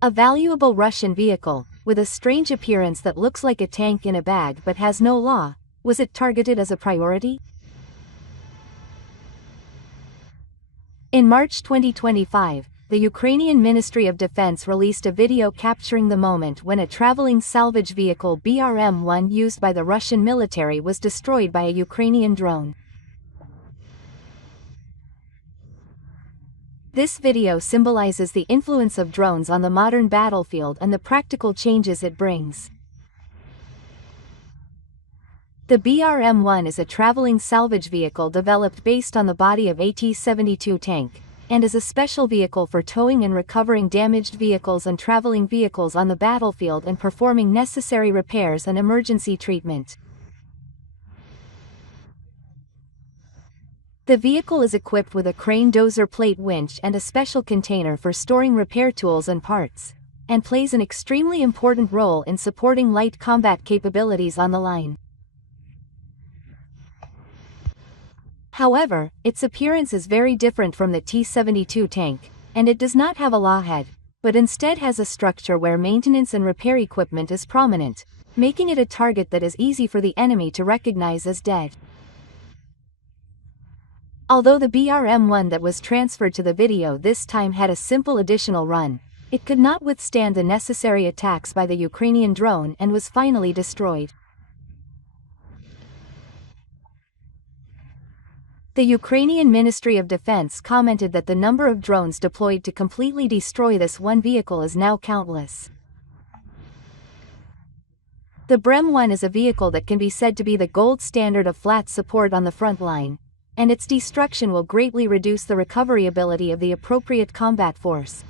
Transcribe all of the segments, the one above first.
A valuable Russian vehicle, with a strange appearance that looks like a tank in a bag but has no law, was it targeted as a priority? In March 2025, the Ukrainian Ministry of Defense released a video capturing the moment when a traveling salvage vehicle BRM-1 used by the Russian military was destroyed by a Ukrainian drone. This video symbolizes the influence of drones on the modern battlefield and the practical changes it brings. The BRM-1 is a traveling salvage vehicle developed based on the body of a T-72 tank, and is a special vehicle for towing and recovering damaged vehicles and traveling vehicles on the battlefield and performing necessary repairs and emergency treatment. The vehicle is equipped with a crane dozer plate winch and a special container for storing repair tools and parts, and plays an extremely important role in supporting light combat capabilities on the line. However, its appearance is very different from the T-72 tank, and it does not have a lawhead, but instead has a structure where maintenance and repair equipment is prominent, making it a target that is easy for the enemy to recognize as dead. Although the BRM-1 that was transferred to the video this time had a simple additional run, it could not withstand the necessary attacks by the Ukrainian drone and was finally destroyed. The Ukrainian Ministry of Defense commented that the number of drones deployed to completely destroy this one vehicle is now countless. The BRM-1 is a vehicle that can be said to be the gold standard of flat support on the front line, and its destruction will greatly reduce the recovery ability of the appropriate combat force.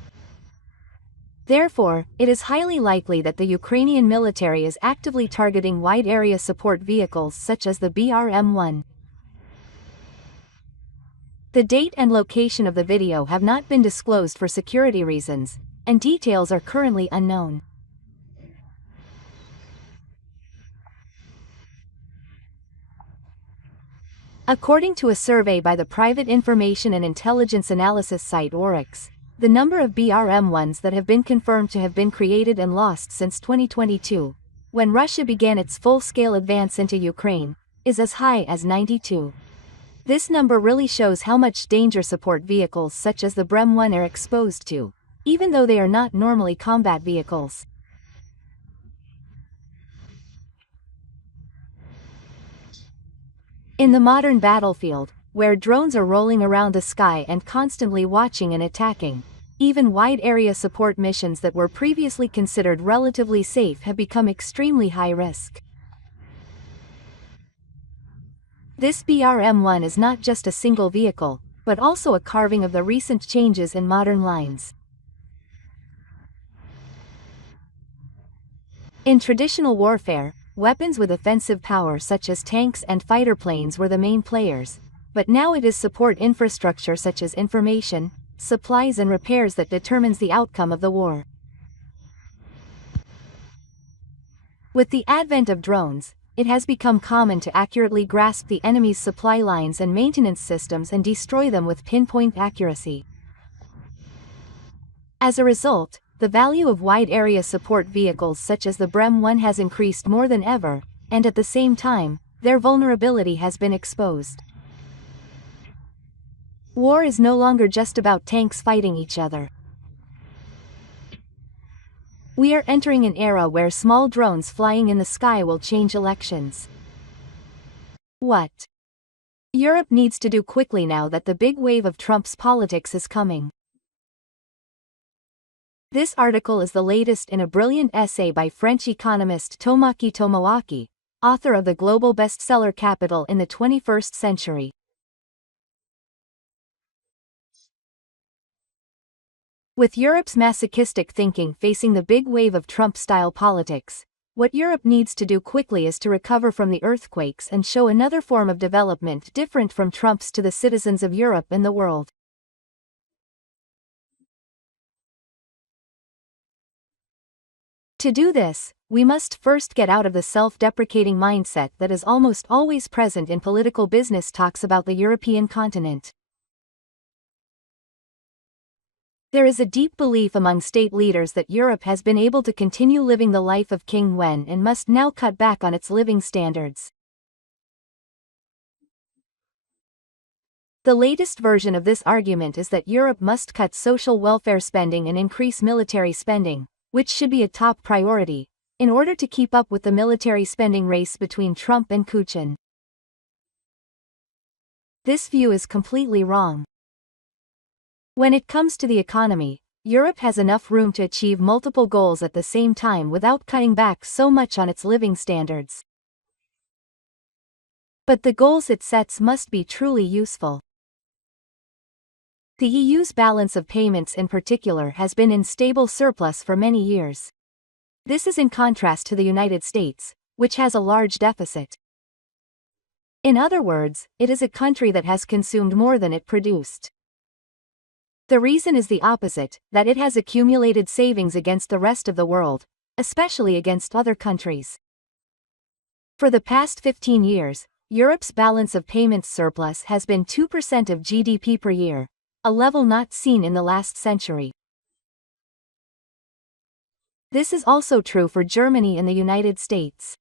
Therefore, it is highly likely that the Ukrainian military is actively targeting wide-area support vehicles such as the BRM-1. The date and location of the video have not been disclosed for security reasons, and details are currently unknown. According to a survey by the private information and intelligence analysis site Oryx, the number of BRM-1s that have been confirmed to have been created and lost since 2022, when Russia began its full-scale advance into Ukraine, is as high as 92. This number really shows how much danger support vehicles such as the BRM-1 are exposed to, even though they are not normally combat vehicles. In the modern battlefield, where drones are rolling around the sky and constantly watching and attacking, even wide-area support missions that were previously considered relatively safe have become extremely high risk. This BRM-1 is not just a single vehicle, but also a carving of the recent changes in modern lines. In traditional warfare, weapons with offensive power such as tanks and fighter planes were the main players, but now it is support infrastructure such as information, supplies and repairs that determines the outcome of the war. With the advent of drones, it has become common to accurately grasp the enemy's supply lines and maintenance systems and destroy them with pinpoint accuracy. As a result, the value of wide-area support vehicles such as the BRM-1 has increased more than ever, and at the same time, their vulnerability has been exposed. War is no longer just about tanks fighting each other. We are entering an era where small drones flying in the sky will change elections. What Europe needs to do quickly now that the big wave of Trump's politics is coming. This article is the latest in a brilliant essay by French economist Tomoki Tomoaki, author of the global bestseller Capital in the 21st Century. With Europe's masochistic thinking facing the big wave of Trump-style politics, what Europe needs to do quickly is to recover from the earthquakes and show another form of development different from Trump's to the citizens of Europe and the world. To do this, we must first get out of the self-deprecating mindset that is almost always present in political business talks about the European continent. There is a deep belief among state leaders that Europe has been able to continue living the life of King Wen and must now cut back on its living standards. The latest version of this argument is that Europe must cut social welfare spending and increase military spending, which should be a top priority, in order to keep up with the military spending race between Trump and Putin. This view is completely wrong. When it comes to the economy, Europe has enough room to achieve multiple goals at the same time without cutting back so much on its living standards. But the goals it sets must be truly useful. The EU's balance of payments in particular has been in stable surplus for many years. This is in contrast to the United States, which has a large deficit. In other words, it is a country that has consumed more than it produced. The reason is the opposite, that it has accumulated savings against the rest of the world, especially against other countries. For the past 15 years, Europe's balance of payments surplus has been 2% of GDP per year, a level not seen in the last century. This is also true for Germany and the United States.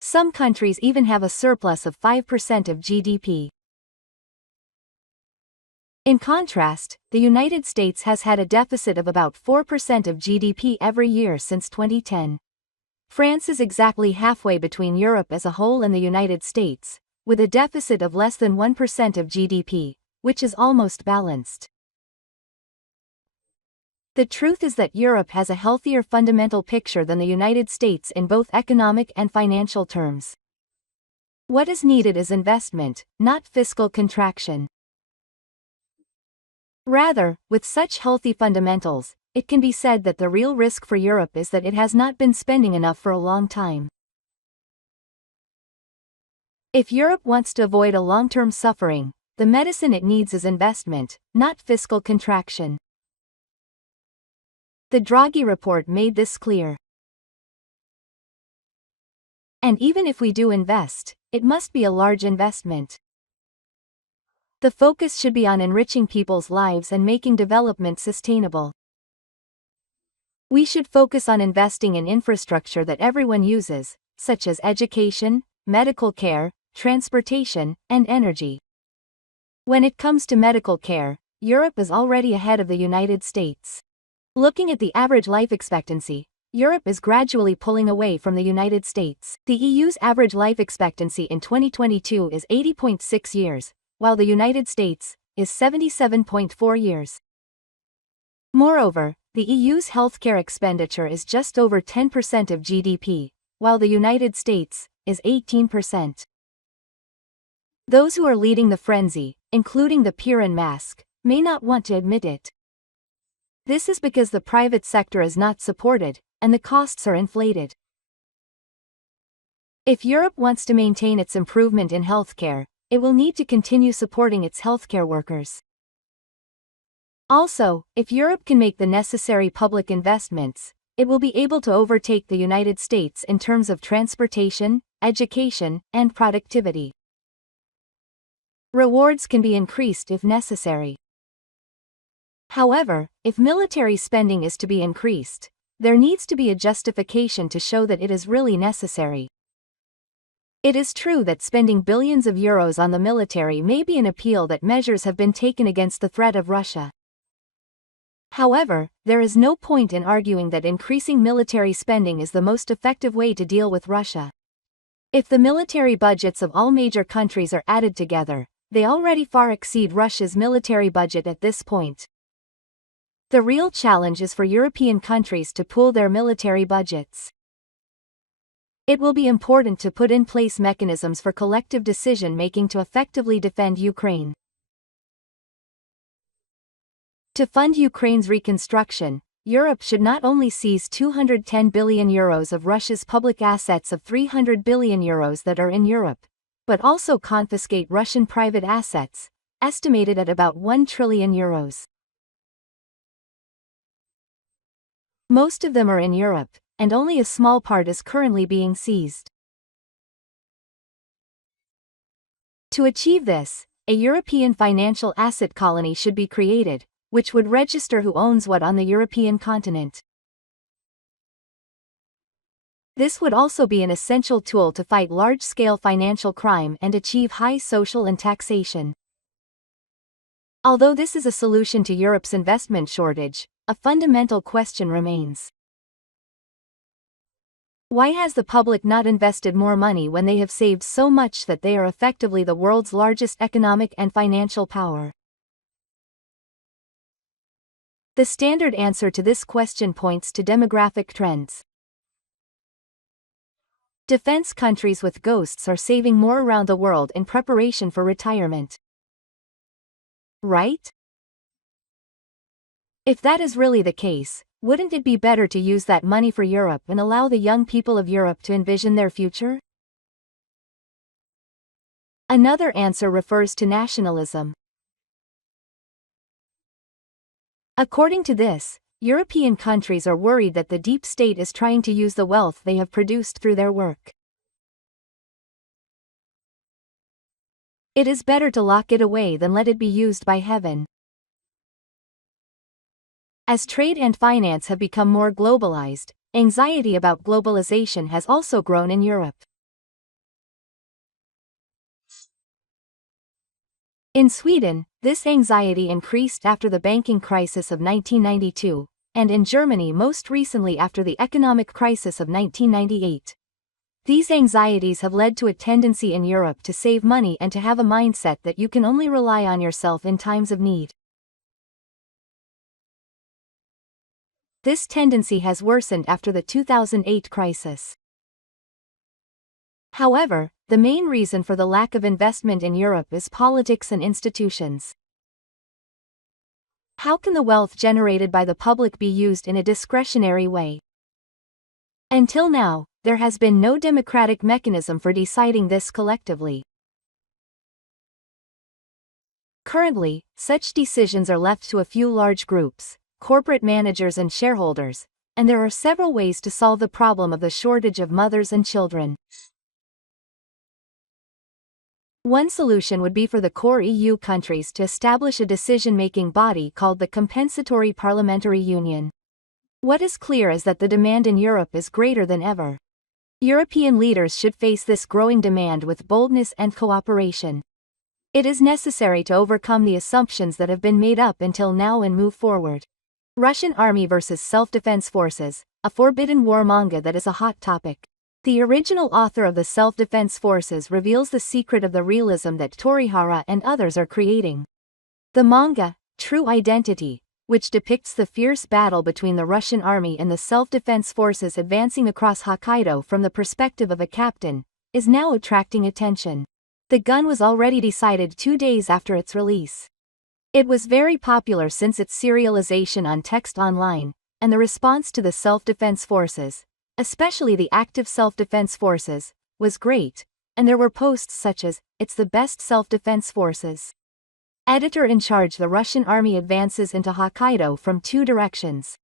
Some countries even have a surplus of 5% of GDP. In contrast, the United States has had a deficit of about 4% of GDP every year since 2010. France is exactly halfway between Europe as a whole and the United States, with a deficit of less than 1% of GDP, which is almost balanced. The truth is that Europe has a healthier fundamental picture than the United States in both economic and financial terms. What is needed is investment, not fiscal contraction. Rather, with such healthy fundamentals, it can be said that the real risk for Europe is that it has not been spending enough for a long time. If Europe wants to avoid a long-term suffering, the medicine it needs is investment, not fiscal contraction. The Draghi report made this clear. And even if we do invest, it must be a large investment. The focus should be on enriching people's lives and making development sustainable. We should focus on investing in infrastructure that everyone uses, such as education, medical care, transportation, and energy. When it comes to medical care, Europe is already ahead of the United States. Looking at the average life expectancy, Europe is gradually pulling away from the United States. The EU's average life expectancy in 2022 is 80.6 years, while the United States is 77.4 years. Moreover, the EU's healthcare expenditure is just over 10% of GDP, while the United States is 18%. Those who are leading the frenzy, including the Piran mask, may not want to admit it. This is because the private sector is not supported, and the costs are inflated. If Europe wants to maintain its improvement in healthcare, it will need to continue supporting its healthcare workers. Also, if Europe can make the necessary public investments, it will be able to overtake the United States in terms of transportation, education, and productivity. Rewards can be increased if necessary. However, if military spending is to be increased, there needs to be a justification to show that it is really necessary. It is true that spending billions of euros on the military may be an appeal that measures have been taken against the threat of Russia. However, there is no point in arguing that increasing military spending is the most effective way to deal with Russia. If the military budgets of all major countries are added together, they already far exceed Russia's military budget at this point. The real challenge is for European countries to pool their military budgets. It will be important to put in place mechanisms for collective decision-making to effectively defend Ukraine. To fund Ukraine's reconstruction, Europe should not only seize 210 billion euros of Russia's public assets of 300 billion euros that are in Europe, but also confiscate Russian private assets, estimated at about 1 trillion euros. Most of them are in Europe, and only a small part is currently being seized. To achieve this, a European financial asset colony should be created, which would register who owns what on the European continent. This would also be an essential tool to fight large-scale financial crime and achieve high social and taxation. Although this is a solution to Europe's investment shortage, a fundamental question remains. Why has the public not invested more money when they have saved so much that they are effectively the world's largest economic and financial power? The standard answer to this question points to demographic trends. Defense countries with ghosts are saving more around the world in preparation for retirement. Right? If that is really the case, wouldn't it be better to use that money for Europe and allow the young people of Europe to envision their future? Another answer refers to nationalism. According to this, European countries are worried that the deep state is trying to use the wealth they have produced through their work. It is better to lock it away than let it be used by heaven. As trade and finance have become more globalized, anxiety about globalization has also grown in Europe. In Sweden, this anxiety increased after the banking crisis of 1992, and in Germany most recently after the economic crisis of 1998. These anxieties have led to a tendency in Europe to save money and to have a mindset that you can only rely on yourself in times of need. This tendency has worsened after the 2008 crisis. However, the main reason for the lack of investment in Europe is politics and institutions. How can the wealth generated by the public be used in a discretionary way? Until now, there has been no democratic mechanism for deciding this collectively. Currently, such decisions are left to a few large groups, corporate managers and shareholders, and there are several ways to solve the problem of the shortage of mothers and children. One solution would be for the core EU countries to establish a decision-making body called the Compensatory Parliamentary Union. What is clear is that the demand in Europe is greater than ever. European leaders should face this growing demand with boldness and cooperation. It is necessary to overcome the assumptions that have been made up until now and move forward. Russian Army versus Self-Defense Forces, a forbidden war manga that is a hot topic. The original author of the Self-Defense Forces reveals the secret of the realism that Torihara and others are creating. The manga, True Identity, which depicts the fierce battle between the Russian army and the self-defense forces advancing across Hokkaido from the perspective of a captain, is now attracting attention. The gun was already decided 2 days after its release. It was very popular since its serialization on text online, and the response to the self-defense forces, especially the active self-defense forces, was great, and there were posts such as, "It's the best self-defense forces." Editor-in-charge: the Russian army advances into Hokkaido from 2 directions.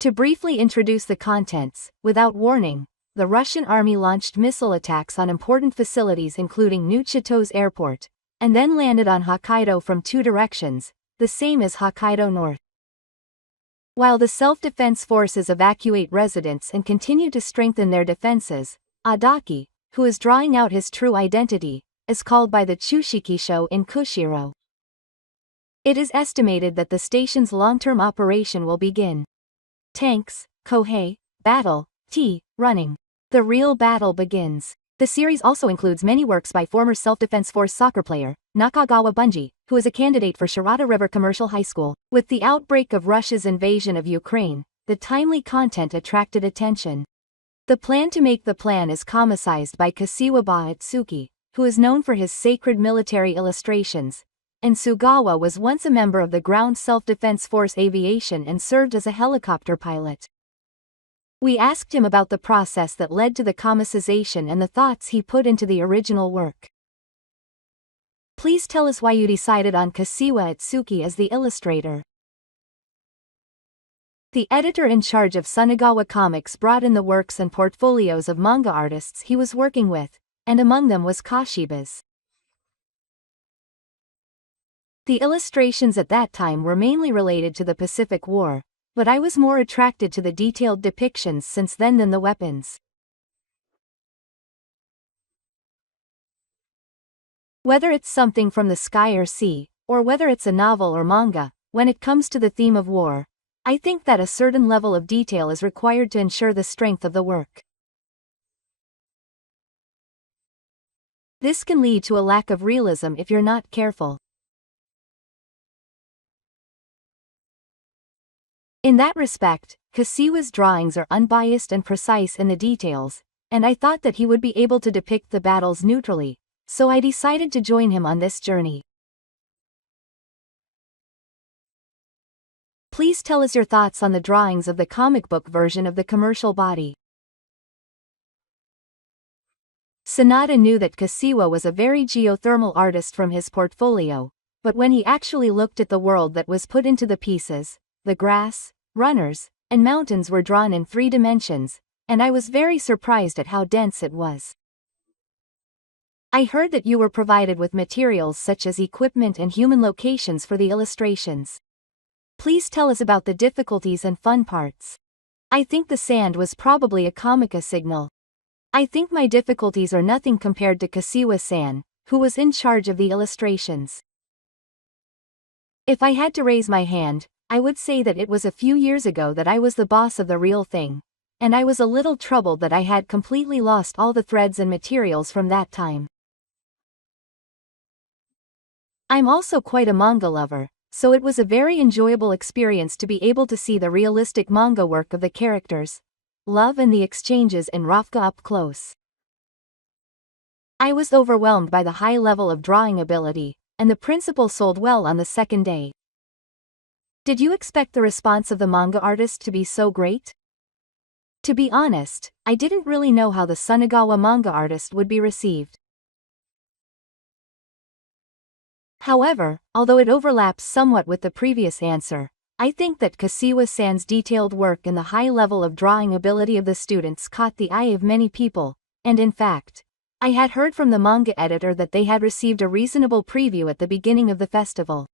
To briefly introduce the contents, without warning, the Russian army launched missile attacks on important facilities including New Chito's airport, and then landed on Hokkaido from 2 directions, the same as Hokkaido North. While the self-defense forces evacuate residents and continue to strengthen their defenses, Adaki, who is drawing out his true identity, is called by the Chushikisho in Kushiro. It is estimated that the station's long-term operation will begin. Tanks, Kohei, battle, running. The real battle begins. The series also includes many works by former self-defense force soccer player, Nakagawa Bunji, who is a candidate for Shirata River Commercial High School. With the outbreak of Russia's invasion of Ukraine, the timely content attracted attention. The plan to make the plan is comicized by Kashiwaba Atsuki, who is known for his sacred military illustrations, and Sugawa was once a member of the Ground Self-Defense Force Aviation and served as a helicopter pilot. We asked him about the process that led to the comicization and the thoughts he put into the original work. Please tell us why you decided on Kashiwa Atsuki as the illustrator. The editor-in-charge of Sunagawa Comics brought in the works and portfolios of manga artists he was working with, and among them was Kashiba's. The illustrations at that time were mainly related to the Pacific War, but I was more attracted to the detailed depictions since then than the weapons. Whether it's something from the sky or sea, or whether it's a novel or manga, when it comes to the theme of war, I think that a certain level of detail is required to ensure the strength of the work. This can lead to a lack of realism if you're not careful. In that respect, Kashiwa's drawings are unbiased and precise in the details, and I thought that he would be able to depict the battles neutrally, so I decided to join him on this journey. Please tell us your thoughts on the drawings of the comic book version of the commercial body. Sanada knew that Kashiwa was a very geothermal artist from his portfolio, but when he actually looked at the world that was put into the pieces, the grass, runners, and mountains were drawn in 3 dimensions, and I was very surprised at how dense it was. I heard that you were provided with materials such as equipment and human locations for the illustrations. Please tell us about the difficulties and fun parts. I think the sand was probably a Comica signal. I think my difficulties are nothing compared to Kashiwa-san, who was in charge of the illustrations. If I had to raise my hand, I would say that it was a few years ago that I was the boss of the real thing, and I was a little troubled that I had completely lost all the threads and materials from that time. I'm also quite a manga lover, so it was a very enjoyable experience to be able to see the realistic manga work of the characters, love and the exchanges in Rafka up close. I was overwhelmed by the high level of drawing ability, and the principal sold well on the second day. Did you expect the response of the manga artist to be so great? To be honest, I didn't really know how the Sunagawa manga artist would be received. However, although it overlaps somewhat with the previous answer, I think that Kashiwa-san's detailed work and the high level of drawing ability of the students caught the eye of many people, and in fact, I had heard from the manga editor that they had received a reasonable preview at the beginning of the festival.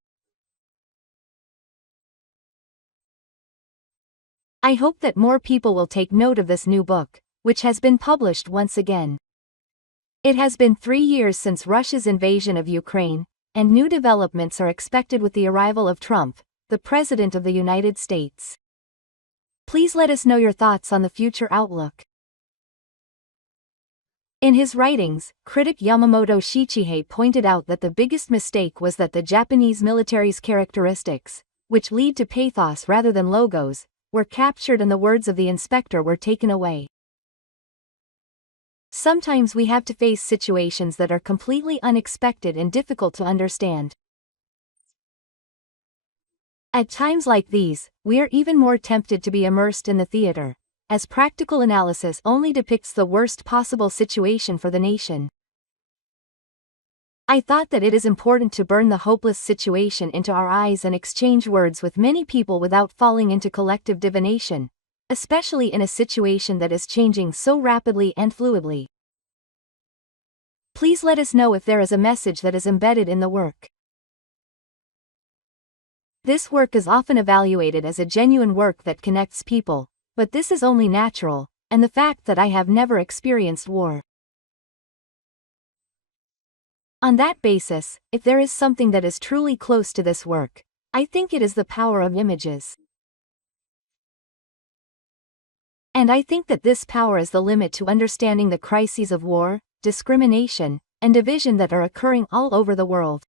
I hope that more people will take note of this new book, which has been published once again. It has been 3 years since Russia's invasion of Ukraine, and new developments are expected with the arrival of Trump, the President of the United States. Please let us know your thoughts on the future outlook. In his writings, critic Yamamoto Shichihei pointed out that the biggest mistake was that the Japanese military's characteristics, which lead to pathos rather than logos, were captured and the words of the inspector were taken away. Sometimes we have to face situations that are completely unexpected and difficult to understand. At times like these, we are even more tempted to be immersed in the theater, as practical analysis only depicts the worst possible situation for the nation. I thought that it is important to burn the hopeless situation into our eyes and exchange words with many people without falling into collective divination, especially in a situation that is changing so rapidly and fluidly. Please let us know if there is a message that is embedded in the work. This work is often evaluated as a genuine work that connects people, but this is only natural, and the fact that I have never experienced war. On that basis, if there is something that is truly close to this work, I think it is the power of images. And I think that this power is the limit to understanding the crises of war, discrimination, and division that are occurring all over the world.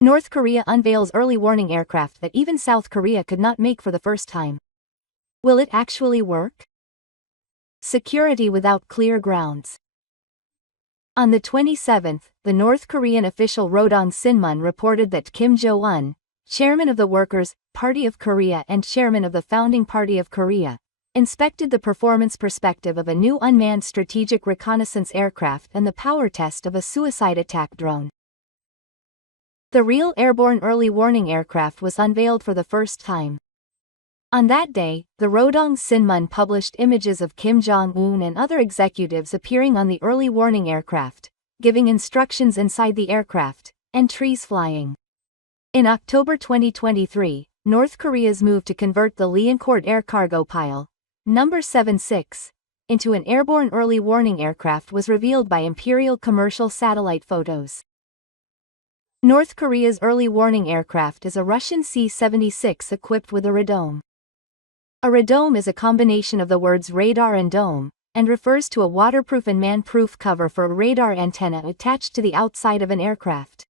North Korea unveils early warning aircraft that even South Korea could not make for the first time. Will it actually work? Security without clear grounds. On the 27th, the North Korean official Rodong Sinmun reported that Kim Jo-un, chairman of the Workers' Party of Korea and chairman of the Founding Party of Korea, inspected the performance perspective of a new unmanned strategic reconnaissance aircraft and the power test of a suicide attack drone. The real airborne early warning aircraft was unveiled for the first time. On that day, the Rodong Sinmun published images of Kim Jong-un and other executives appearing on the early warning aircraft, giving instructions inside the aircraft, and trees flying. In October 2023, North Korea's move to convert the Leoncourt air cargo pile, number 76, into an airborne early warning aircraft was revealed by Imperial commercial satellite photos. North Korea's early warning aircraft is a Russian C-76 equipped with a radome. A radome is a combination of the words radar and dome, and refers to a waterproof and man-proof cover for a radar antenna attached to the outside of an aircraft.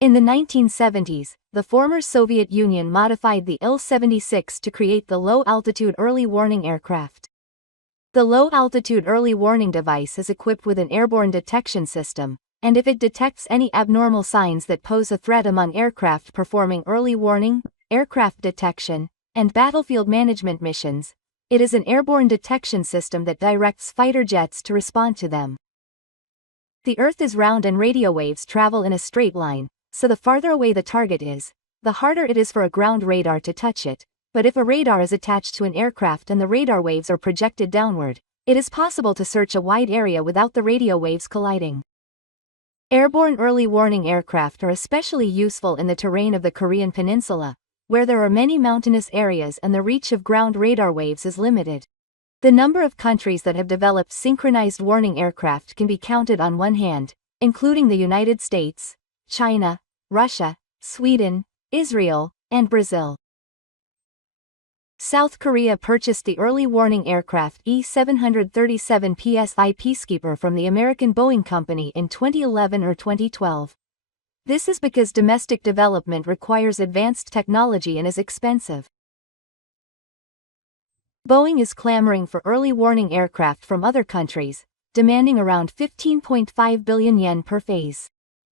In the 1970s, the former Soviet Union modified the Il-76 to create the low-altitude early warning aircraft. The low-altitude early warning device is equipped with an airborne detection system, and if it detects any abnormal signs that pose a threat among aircraft performing early warning, aircraft detection, and battlefield management missions, it is an airborne detection system that directs fighter jets to respond to them. The Earth is round and radio waves travel in a straight line, so the farther away the target is, the harder it is for a ground radar to touch it, but if a radar is attached to an aircraft and the radar waves are projected downward, it is possible to search a wide area without the radio waves colliding. Airborne early warning aircraft are especially useful in the terrain of the Korean Peninsula, where there are many mountainous areas and the reach of ground radar waves is limited. The number of countries that have developed synchronized warning aircraft can be counted on one hand, including the United States, China, Russia, Sweden, Israel, and Brazil. South Korea purchased the early warning aircraft E-737 PSI Peacekeeper from the American Boeing Company in 2011 or 2012. This is because domestic development requires advanced technology and is expensive. Boeing is clamoring for early warning aircraft from other countries, demanding around 15.5 billion yen per phase.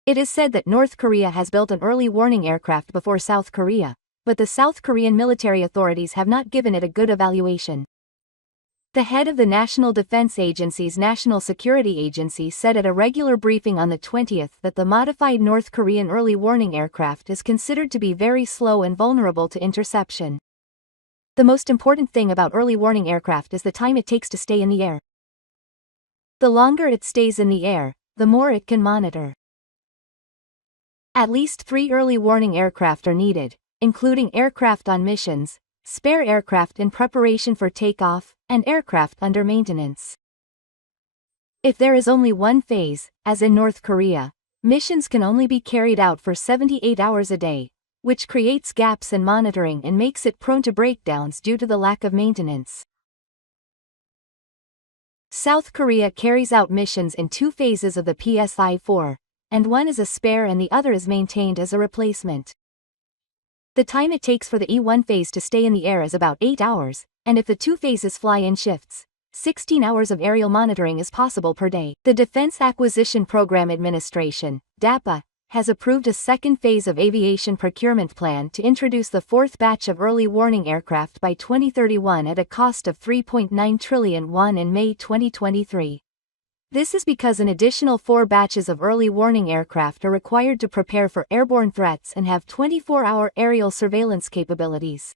It is said that North Korea has built an early warning aircraft before South Korea, but the South Korean military authorities have not given it a good evaluation. The head of the National Defense Agency's National Security Agency said at a regular briefing on the 20th that the modified North Korean early warning aircraft is considered to be very slow and vulnerable to interception. The most important thing about early warning aircraft is the time it takes to stay in the air. The longer it stays in the air, the more it can monitor. At least 3 early warning aircraft are needed, including aircraft on missions, spare aircraft in preparation for takeoff, and aircraft under maintenance. If there is only one phase, as in North Korea, missions can only be carried out for 78 hours a day, which creates gaps in monitoring and makes it prone to breakdowns due to the lack of maintenance. South Korea carries out missions in 2 phases of the PSI-4, and one is a spare and the other is maintained as a replacement. The time it takes for the E-1 phase to stay in the air is about 8 hours, and if the 2 phases fly in shifts, 16 hours of aerial monitoring is possible per day. The Defense Acquisition Program Administration, DAPA, has approved a second phase of aviation procurement plan to introduce the 4th batch of early warning aircraft by 2031 at a cost of 3.9 trillion won in May 2023. This is because an additional 4 batches of early warning aircraft are required to prepare for airborne threats and have 24-hour aerial surveillance capabilities.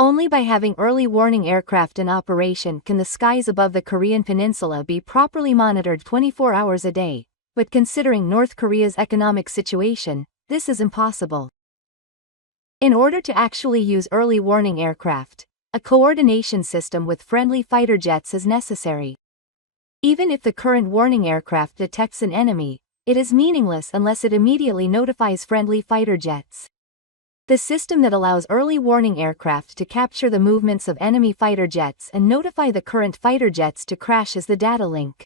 Only by having early warning aircraft in operation can the skies above the Korean Peninsula be properly monitored 24 hours a day, but considering North Korea's economic situation, this is impossible. In order to actually use early warning aircraft, a coordination system with friendly fighter jets is necessary. Even if the current warning aircraft detects an enemy, it is meaningless unless it immediately notifies friendly fighter jets. The system that allows early warning aircraft to capture the movements of enemy fighter jets and notify the current fighter jets to crash is the data link.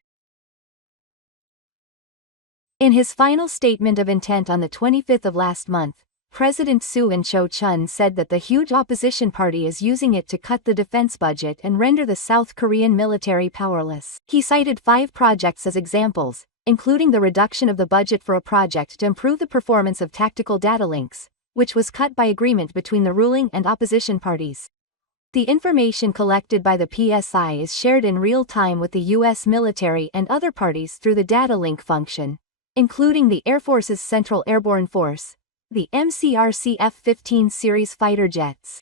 In his final statement of intent on the 25th of last month, President Soo In-cho Chun said that the huge opposition party is using it to cut the defense budget and render the South Korean military powerless. He cited 5 projects as examples, including the reduction of the budget for a project to improve the performance of tactical data links, which was cut by agreement between the ruling and opposition parties. The information collected by the PSI is shared in real time with the U.S. military and other parties through the data link function, including the Air Force's Central Airborne Force, the MCRC F-15 series fighter jets.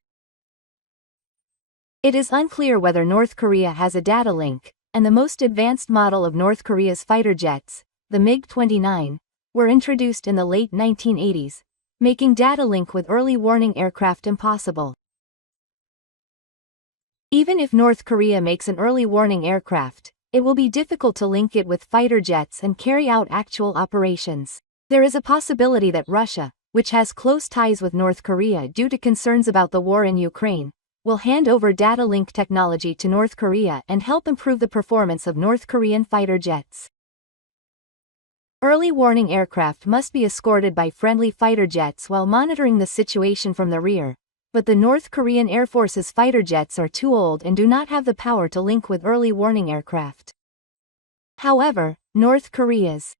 It is unclear whether North Korea has a data link, and the most advanced model of North Korea's fighter jets, the MiG-29, were introduced in the late 1980s, making data link with early warning aircraft impossible. Even if North Korea makes an early warning aircraft, it will be difficult to link it with fighter jets and carry out actual operations. There is a possibility that Russia, which has close ties with North Korea due to concerns about the war in Ukraine, will hand over data link technology to North Korea and help improve the performance of North Korean fighter jets. Early warning aircraft must be escorted by friendly fighter jets while monitoring the situation from the rear, but the North Korean Air Force's fighter jets are too old and do not have the power to link with early warning aircraft. However, North Korea's